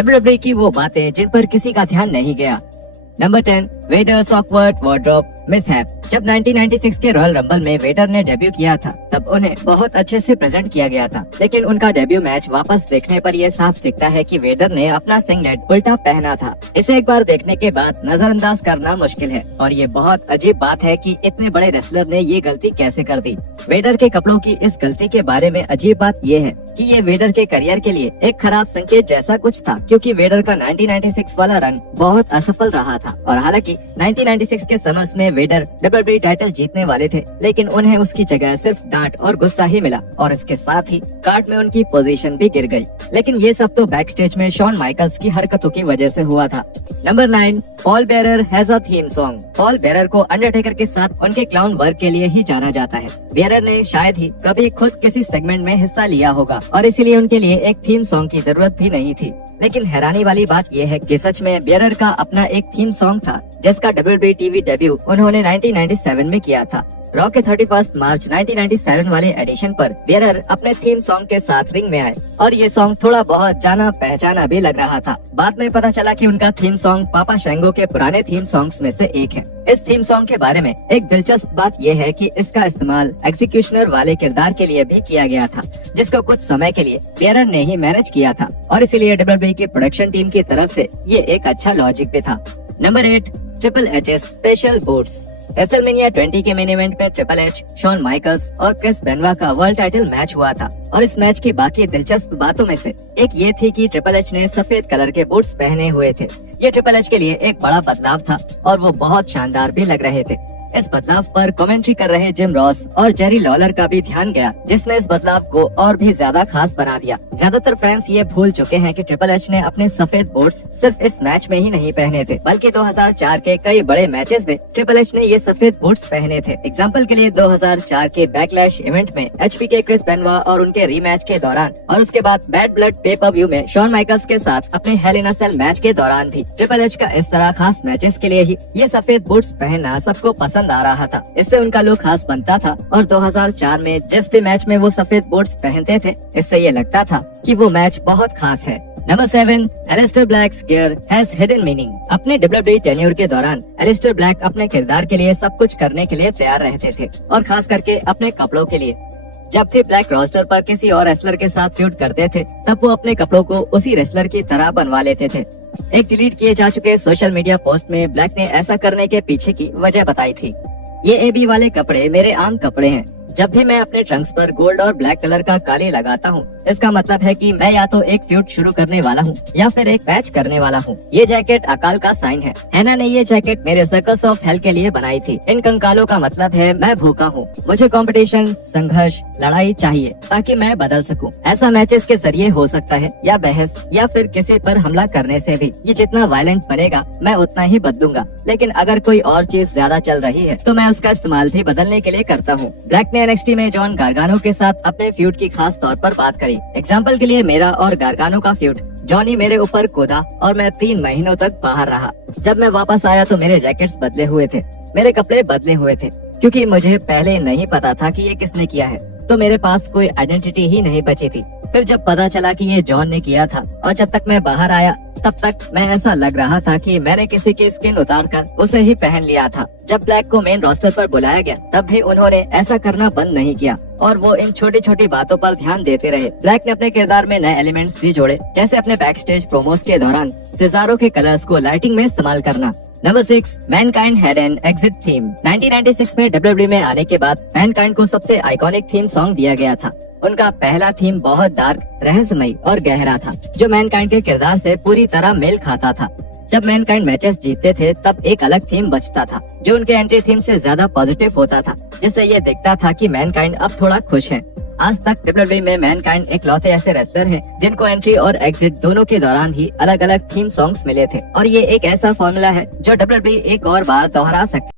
WWE की वो बातें जिन पर किसी का ध्यान नहीं गया। Number 10, Vader's awkward wardrobe mishap. जब 1996 के रॉयल रंबल में वेडर ने डेब्यू किया था तब उन्हें बहुत अच्छे से प्रेजेंट किया गया था, लेकिन उनका डेब्यू मैच वापस देखने पर यह साफ दिखता है कि वेडर ने अपना सिंगलेट उल्टा पहना था। इसे एक बार देखने के बाद नजरअंदाज करना मुश्किल है और ये बहुत अजीब बात है कि इतने बड़े रेसलर ने ये गलती कैसे कर दी। वेडर के कपड़ों की इस गलती के बारे में अजीब बात ये है कि ये वेडर के करियर के लिए एक खराब संकेत जैसा कुछ था, क्योंकि वेडर का 1996 वाला रन बहुत असफल रहा था और हालांकि 1996 के समर्स में वेडर WWE टाइटल जीतने वाले थे, लेकिन उन्हें उसकी जगह सिर्फ डांट और गुस्सा ही मिला और इसके साथ ही कार्ड में उनकी पोजीशन भी गिर गई। लेकिन ये सब तो बैक स्टेज में शॉन माइकल्स की हरकतों की वजह से हुआ था। Number 9, Paul bearer has a theme song. Paul bearer को अंडरटेकर के साथ उनके क्लाउन वर्क के लिए ही जाना जाता है। बेरर ने शायद ही कभी खुद किसी सेगमेंट में हिस्सा लिया होगा और इसीलिए उनके लिए एक थीम सॉन्ग की जरूरत भी नहीं थी। लेकिन हैरानी वाली बात यह है कि सच में बेरर का अपना एक थीम सॉन्ग था जिसका WWE टीवी डेब्यू उन्होंने 1997 में किया था। रॉ के 31 मार्च 1997 वाले एडिशन पर बेरर अपने थीम सॉन्ग के साथ रिंग में आए और ये सॉन्ग थोड़ा बहुत जाना पहचाना भी लग रहा था। बाद में पता चला कि उनका थीम सॉन्ग पापा शैंगो के पुराने थीम सॉन्ग्स में से एक है। इस थीम सॉन्ग के बारे में एक दिलचस्प बात यह है कि इसका इस्तेमाल एग्जीक्यूशनर वाले किरदार के लिए भी किया गया था, जिसको कुछ समय के लिए बेरर ने ही मैनेज किया था और इसीलिए WWE की प्रोडक्शन टीम की तरफ से ये एक अच्छा लॉजिक भी था। Number 8, triple H special boots. WrestleMania 20 के मेन इवेंट में ट्रिपल एच, शॉन माइकल्स और क्रिस बेनवा का वर्ल्ड टाइटल मैच हुआ था और इस मैच की बाकी दिलचस्प बातों में से एक ये थी कि ट्रिपल एच ने सफेद कलर के बूट्स पहने हुए थे। ये ट्रिपल एच के लिए एक बड़ा बदलाव था और वो बहुत शानदार भी लग रहे थे। इस बदलाव पर कमेंट्री कर रहे जिम रॉस और जेरी लॉलर का भी ध्यान गया, जिसने इस बदलाव को और भी ज्यादा खास बना दिया। ज्यादातर फैंस ये भूल चुके हैं कि ट्रिपल एच ने अपने सफेद बूट्स सिर्फ इस मैच में ही नहीं पहने थे, बल्कि 2004 के कई बड़े मैचेस में ट्रिपल एच ने ये सफेद बूट्स पहने थे। एग्जाम्पल के लिए 2004 के बैकलैश इवेंट में एचपी के क्रिस बेनवा और उनके रीमैच के दौरान और उसके बाद बैड ब्लड पे पर व्यू में शॉन माइकल्स के साथ अपने हेल इन अ सेल मैच के दौरान भी ट्रिपल एच का इस तरह खास मैचेस के लिए ही ये सफेद बूट्स पहनना सबको पसंद आ रहा था। इससे उनका लुक खास बनता था और 2004 में जिस भी मैच में वो सफेद बूट्स पहनते थे, इससे ये लगता था कि वो मैच बहुत खास है। Number 7, Aleister Black's gear has hidden meaning. अपने WWE टेन्योर के दौरान एलिस्टर ब्लैक अपने किरदार के लिए सब कुछ करने के लिए तैयार रहते थे और खास करके अपने कपड़ों के लिए। जब भी ब्लैक रोस्टर पर किसी और रेसलर के साथ फ्यूड करते थे तब वो अपने कपड़ों को उसी रेसलर की तरह बनवा लेते थे। एक डिलीट किए जा चुके सोशल मीडिया पोस्ट में ब्लैक ने ऐसा करने के पीछे की वजह बताई थी। ये AB वाले कपड़े मेरे आम कपड़े हैं। जब भी मैं अपने ट्रंक्स पर गोल्ड और ब्लैक कलर का काली लगाता हूँ, इसका मतलब है कि मैं या तो एक फ्यूड शुरू करने वाला हूँ या फिर एक मैच करने वाला हूँ। ये जैकेट अकाल का साइन है। हैना ने ये जैकेट मेरे सर्कस ऑफ हेल के लिए बनाई थी। इन कंकालों का मतलब है मैं भूखा हूँ, मुझे कंपटीशन, संघर्ष, लड़ाई चाहिए ताकि मैं बदल सकूँ। ऐसा मैचेस के जरिए हो सकता है या बहस या फिर किसी पर हमला करने से भी। ये जितना वायलेंट बनेगा मैं उतना ही बदलूंगा, लेकिन अगर कोई और चीज ज्यादा चल रही है तो मैं उसका इस्तेमाल भी बदलने के लिए करता हूँ। ब्लैक ने NXT में जॉन गार्गानो के साथ अपने फ्यूड की खास तौर पर बात करी। एग्जाम्पल के लिए मेरा और गार्गानो का फ्यूड, जॉनी मेरे ऊपर कूदा और मैं 3 महीनों तक बाहर रहा। जब मैं वापस आया तो मेरे जैकेट्स बदले हुए थे, मेरे कपड़े बदले हुए थे, क्योंकि मुझे पहले नहीं पता था कि ये किसने किया है, तो मेरे पास कोई आइडेंटिटी ही नहीं बची थी। फिर जब पता चला कि ये जॉन ने किया था और जब तक मैं बाहर आया तब तक मैं ऐसा लग रहा था कि मैंने किसी की स्किन उतारकर उसे ही पहन लिया था। जब ब्लैक को मेन रोस्टर पर बुलाया गया तब भी उन्होंने ऐसा करना बंद नहीं किया और वो इन छोटी छोटी बातों पर ध्यान देते रहे। ब्लैक ने अपने किरदार में नए एलिमेंट्स भी जोड़े, जैसे अपने बैक स्टेज प्रोमोस के दौरान सिजारो के कलर्स को लाइटिंग में इस्तेमाल करना। Number 6, Mankind had an exit theme. 1996 में WWE में आने के बाद मैनकाइंड को सबसे आइकॉनिक थीम सॉन्ग दिया गया था। उनका पहला थीम बहुत डार्क, रहस्यमयी और गहरा था, जो मैनकाइंड के किरदार से पूरी तरह मेल खाता था। जब मैनकाइंड मैचेस जीतते थे तब एक अलग थीम बचता था, जो उनके एंट्री थीम से ज्यादा पॉजिटिव होता था, जिससे ये दिखता था कि मैनकाइंड अब थोड़ा खुश है। आज तक WWE में मैनकाइंड इकलौते ऐसे रेसलर हैं जिनको एंट्री और एग्जिट दोनों के दौरान ही अलग अलग थीम सॉन्ग्स मिले थे और ये एक ऐसा फॉर्मूला है जो WWE एक और बार दोहरा सकते